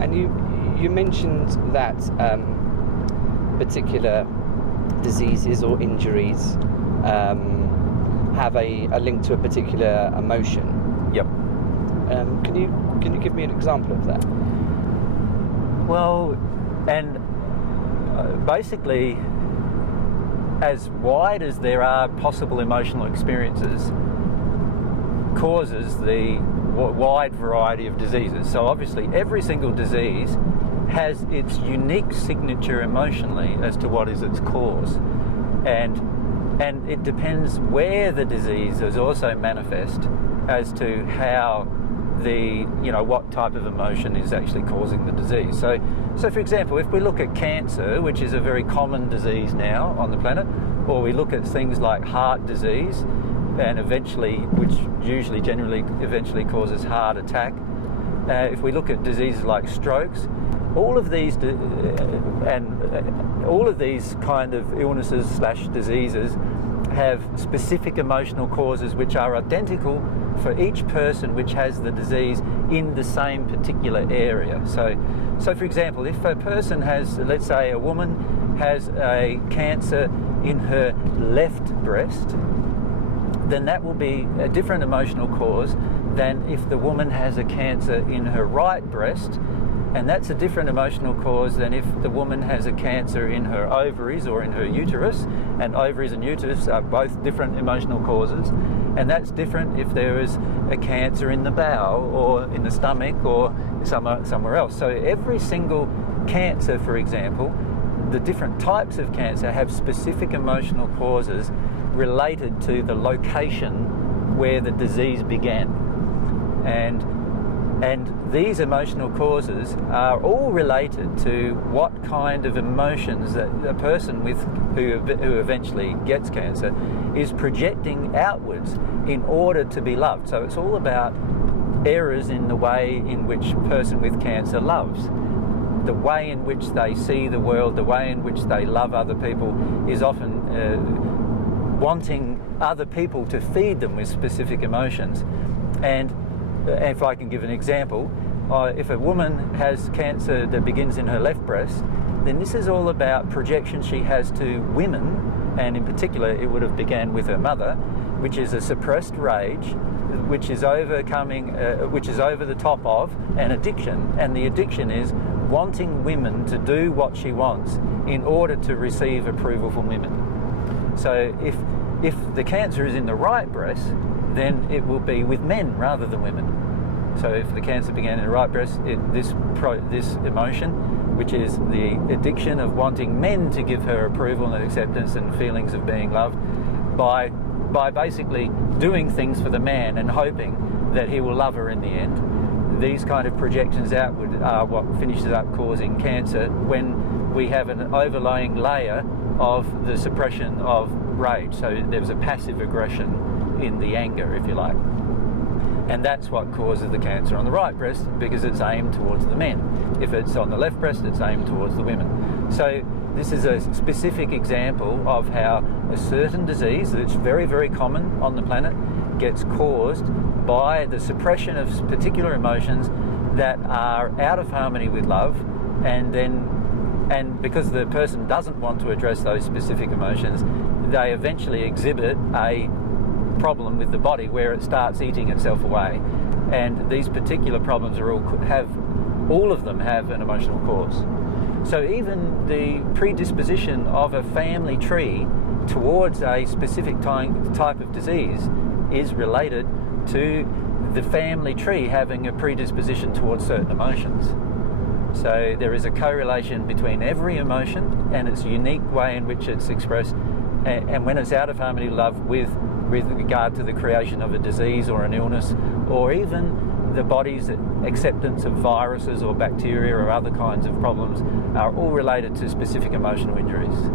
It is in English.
And you mentioned that particular diseases or injuries have a link to a particular emotion. Yep. Can you give me an example of that? Well, and basically, as wide as there are possible emotional experiences, causes the wide variety of diseases. So obviously every single disease has its unique signature emotionally as to what is its cause, and it depends where the disease is also manifest as to how what type of emotion is actually causing the disease. So for example, if we look at cancer, which is a very common disease now on the planet, or we look at things like heart disease, and which generally eventually causes heart attack. If we look at diseases like strokes, all of these kind of illnesses/diseases have specific emotional causes which are identical for each person which has the disease in the same particular area. So for example, if a person has, let's say a woman has a cancer in her left breast, then that will be a different emotional cause than if the woman has a cancer in her right breast, and that's a different emotional cause than if the woman has a cancer in her ovaries or in her uterus, and ovaries and uterus are both different emotional causes, and that's different if there is a cancer in the bowel or in the stomach or somewhere else. So every single cancer, for example, the different types of cancer have specific emotional causes related to the location where the disease began. And these emotional causes are all related to what kind of emotions that a person who eventually gets cancer is projecting outwards in order to be loved. So it's all about errors in the way in which a person with cancer loves. The way in which they see the world, the way in which they love other people is often wanting other people to feed them with specific emotions. And if I can give an example, if a woman has cancer that begins in her left breast, then this is all about projections she has to women, and in particular it would have began with her mother, which is a suppressed rage, which is over the top of an addiction, and the addiction is wanting women to do what she wants in order to receive approval from women. So if the cancer is in the right breast, then it will be with men rather than women. So if the cancer began in the right breast, this emotion, which is the addiction of wanting men to give her approval and acceptance and feelings of being loved, by basically doing things for the man and hoping that he will love her in the end, these kind of projections outward are what finishes up causing cancer when we have an overlying layer of the suppression of rage. So there's a passive aggression in the anger, if you like. And that's what causes the cancer on the right breast, because it's aimed towards the men. If it's on the left breast, it's aimed towards the women. So this is a specific example of how a certain disease that's very, very common on the planet gets caused by the suppression of particular emotions that are out of harmony with love, and because the person doesn't want to address those specific emotions, they eventually exhibit a problem with the body where it starts eating itself away. And these particular problems all of them have an emotional cause. So even the predisposition of a family tree towards a specific type of disease is related to the family tree having a predisposition towards certain emotions. So there is a correlation between every emotion and its unique way in which it's expressed, and when it's out of harmony love with regard to the creation of a disease or an illness, or even the body's acceptance of viruses or bacteria or other kinds of problems, are all related to specific emotional injuries.